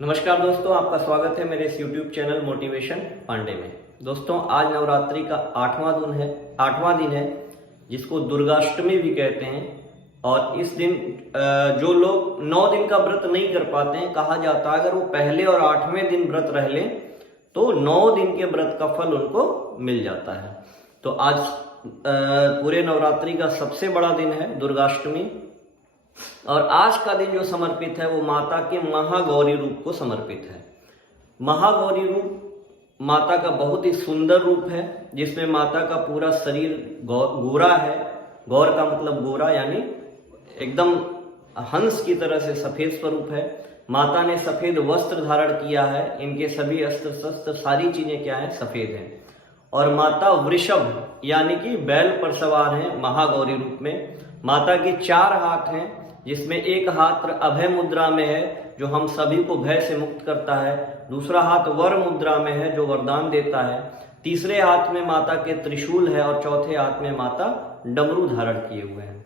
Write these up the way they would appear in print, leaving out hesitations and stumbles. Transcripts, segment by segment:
नमस्कार दोस्तों, आपका स्वागत है मेरे इस YouTube चैनल मोटिवेशन पांडे में। दोस्तों, आज नवरात्रि का आठवां दिन है जिसको दुर्गाष्टमी भी कहते हैं। और इस दिन जो लोग 9 दिन का व्रत नहीं कर पाते हैं, कहा जाता है अगर वो पहले और 8वें दिन व्रत रह लें तो 9 दिन के व्रत का फल उनको मिल जाता है। तो आज पूरे नवरात्रि का सबसे बड़ा दिन है दुर्गाष्टमी। और आज का दिन जो समर्पित है वो माता के महागौरी रूप को समर्पित है। महागौरी रूप माता का बहुत ही सुंदर रूप है, जिसमें माता का पूरा शरीर गोरा है। गौर का मतलब गोरा, यानी एकदम हंस की तरह से सफेद स्वरूप है। माता ने सफेद वस्त्र धारण किया है। इनके सभी अस्त्र शस्त्र सारी चीजें क्या है, सफेद हैं। और माता वृषभ यानी कि बैल पर सवार है महागौरी रूप में। माता के 4 हाथ हैं, जिसमें एक हाथ अभय मुद्रा में है जो हम सभी को भय से मुक्त करता है। दूसरा हाथ वर मुद्रा में है जो वरदान देता है। तीसरे हाथ में माता के त्रिशूल है और चौथे हाथ में माता डमरू धारण किए हुए हैं।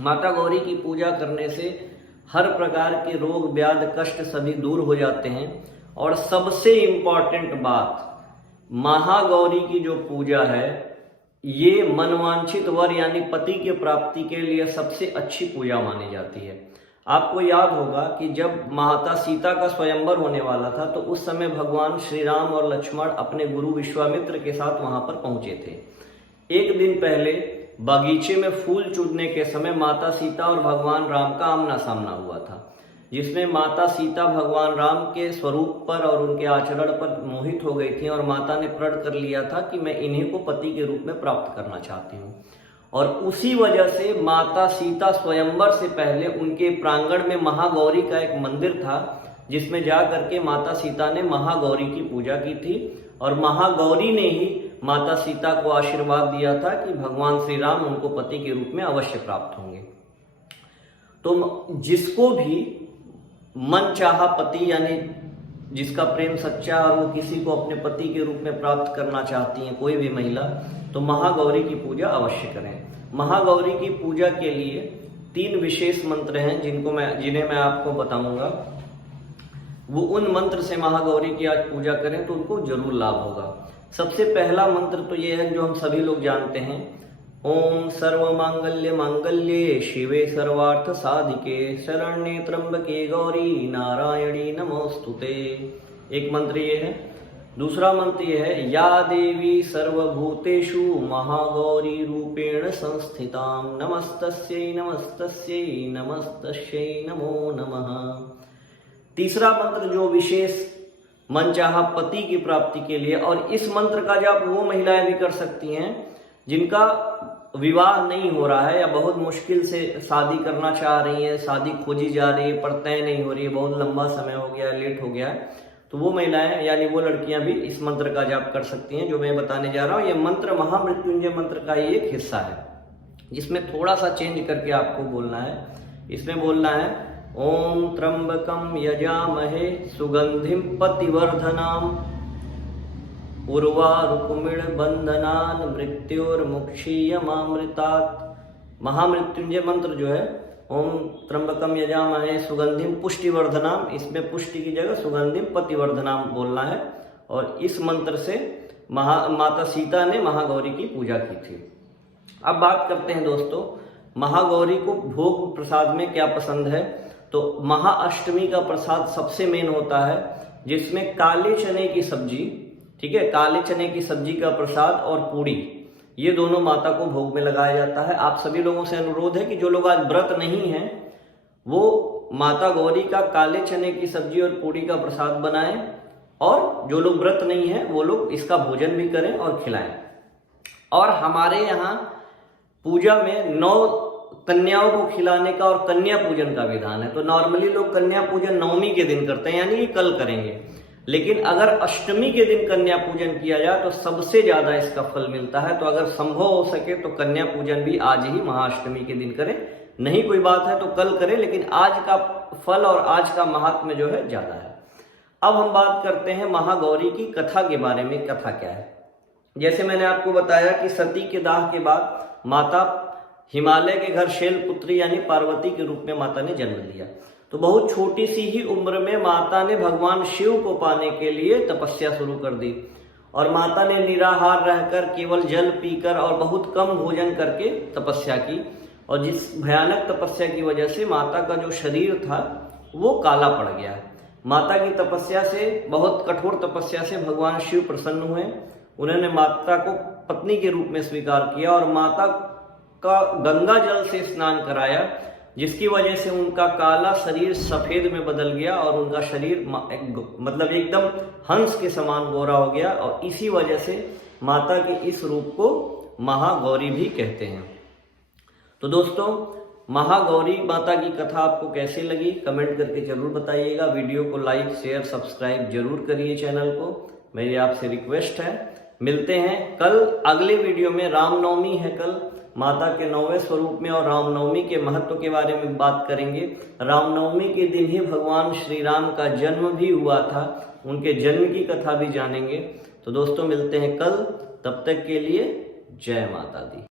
माता गौरी की पूजा करने से हर प्रकार के रोग व्याध कष्ट सभी दूर हो जाते हैं। और सबसे इम्पॉर्टेंट बात, महागौरी की जो पूजा है ये मनवांछित वर यानी पति के प्राप्ति के लिए सबसे अच्छी पूजा मानी जाती है। आपको याद होगा कि जब माता सीता का स्वयंवर होने वाला था तो उस समय भगवान श्री राम और लक्ष्मण अपने गुरु विश्वामित्र के साथ वहां पर पहुंचे थे। एक दिन पहले बगीचे में फूल चूड़ने के समय माता सीता और भगवान राम का आमना सामना हुआ था, जिसमें माता सीता भगवान राम के स्वरूप पर और उनके आचरण पर मोहित हो गई थी। और माता ने प्रण कर लिया था कि मैं इन्हीं को पति के रूप में प्राप्त करना चाहती हूँ। और उसी वजह से माता सीता स्वयंवर से पहले उनके प्रांगण में महागौरी का एक मंदिर था, जिसमें जा करके माता सीता ने महागौरी की पूजा की थी। और महागौरी ने ही माता सीता को आशीर्वाद दिया था कि भगवान श्री राम उनको पति के रूप में अवश्य प्राप्त होंगे। तो जिसको भी मन चाहा पति, यानी जिसका प्रेम सच्चा और वो किसी को अपने पति के रूप में प्राप्त करना चाहती है, कोई भी महिला, तो महागौरी की पूजा अवश्य करें। महागौरी की पूजा के लिए 3 विशेष मंत्र हैं जिन्हें मैं आपको बताऊंगा। वो उन मंत्र से महागौरी की आज पूजा करें तो उनको जरूर लाभ होगा। सबसे पहला मंत्र तो ये है जो हम सभी लोग जानते हैं, ओम सर्व मांगल्य मांगल्ये शिवे सर्वार्थ साधिके शरण्ये त्र्यंबके गौरी नारायणी नमोस्तुते। एक मंत्र ये है। दूसरा मंत्र ये है, या देवी सर्वभूतेषु महागौरी रूपेण संस्थितां नमस्तस्यै नमस्तस्यै नमस्तस्यै नमो नमः। तीसरा मंत्र जो विशेष मनचाहा पति की प्राप्ति के लिए, और इस मंत्र का जाप वो महिलाएं भी कर सकती हैं जिनका विवाह नहीं हो रहा है या बहुत मुश्किल से शादी करना चाह रही है, शादी खोजी जा रही है पर तय नहीं हो रही है, बहुत लंबा समय हो गया है, लेट हो गया है, तो वो महिलाएं यानी वो लड़कियां भी इस मंत्र का जाप कर सकती हैं जो मैं बताने जा रहा हूँ। ये मंत्र महामृत्युंजय मंत्र का ही एक हिस्सा है, जिसमें थोड़ा सा चेंज करके आपको बोलना है। इसमें बोलना है, ओम त्र्यंबकम यजामहे सुगंधिम पतिवर्धनाम उर्वारुकुमिड़ बंधनान मृत्युर्मुक्षीयमामृतात्। महामृत्युंजय मंत्र जो है, ओम त्र्यंबकम यजामहे सुगंधिम पुष्टिवर्धनाम, इसमें पुष्टि की जगह सुगंधिम पतिवर्धनाम बोलना है। और इस मंत्र से माता सीता ने महागौरी की पूजा की थी। अब बात करते हैं दोस्तों, महागौरी को भोग प्रसाद में क्या पसंद है। तो महाअष्टमी का प्रसाद सबसे मेन होता है, जिसमें काले चने की सब्जी, ठीक है, काले चने की सब्जी का प्रसाद और पूड़ी, ये दोनों माता को भोग में लगाया जाता है। आप सभी लोगों से अनुरोध है कि जो लोग आज व्रत नहीं हैं वो माता गौरी का काले चने की सब्जी और पूड़ी का प्रसाद बनाएं, और जो लोग व्रत नहीं है वो लोग इसका भोजन भी करें और खिलाएं। और हमारे यहाँ पूजा में 9 कन्याओं को खिलाने का और कन्या पूजन का विधान है। तो नॉर्मली लोग कन्या पूजन 9वीं के दिन करते हैं, यानी कि कल करेंगे। लेकिन अगर अष्टमी के दिन कन्या पूजन किया जाए तो सबसे ज्यादा इसका फल मिलता है। तो अगर संभव हो सके तो कन्या पूजन भी आज ही महाअष्टमी के दिन करें, नहीं कोई बात है तो कल करें, लेकिन आज का फल और आज का महात्म्य जो है ज्यादा है। अब हम बात करते हैं महागौरी की कथा के बारे में। कथा क्या है, जैसे मैंने आपको बताया कि सती के दाह के बाद माता हिमालय के घर शैलपुत्री यानी पार्वती के रूप में माता ने जन्म लिया। तो बहुत छोटी सी ही उम्र में माता ने भगवान शिव को पाने के लिए तपस्या शुरू कर दी और माता ने निराहार रहकर केवल जल पीकर और बहुत कम भोजन करके तपस्या की। और जिस भयानक तपस्या की वजह से माता का जो शरीर था वो काला पड़ गया। माता की तपस्या से, बहुत कठोर तपस्या से भगवान शिव प्रसन्न हुए। उन्होंने माता को पत्नी के रूप में स्वीकार किया और माता का गंगा जल से स्नान कराया, जिसकी वजह से उनका काला शरीर सफेद में बदल गया और उनका शरीर मतलब एकदम हंस के समान गोरा हो गया। और इसी वजह से माता के इस रूप को महागौरी भी कहते हैं। तो दोस्तों, महागौरी माता की कथा आपको कैसी लगी कमेंट करके जरूर बताइएगा। वीडियो को लाइक शेयर सब्सक्राइब जरूर करिए चैनल को, मेरी आपसे रिक्वेस्ट है। मिलते हैं कल अगले वीडियो में। रामनवमी है कल, माता के 9वें स्वरूप में, और रामनवमी के महत्व के बारे में बात करेंगे। रामनवमी के दिन ही भगवान श्री राम का जन्म भी हुआ था, उनके जन्म की कथा भी जानेंगे। तो दोस्तों, मिलते हैं कल, तब तक के लिए जय माता दी।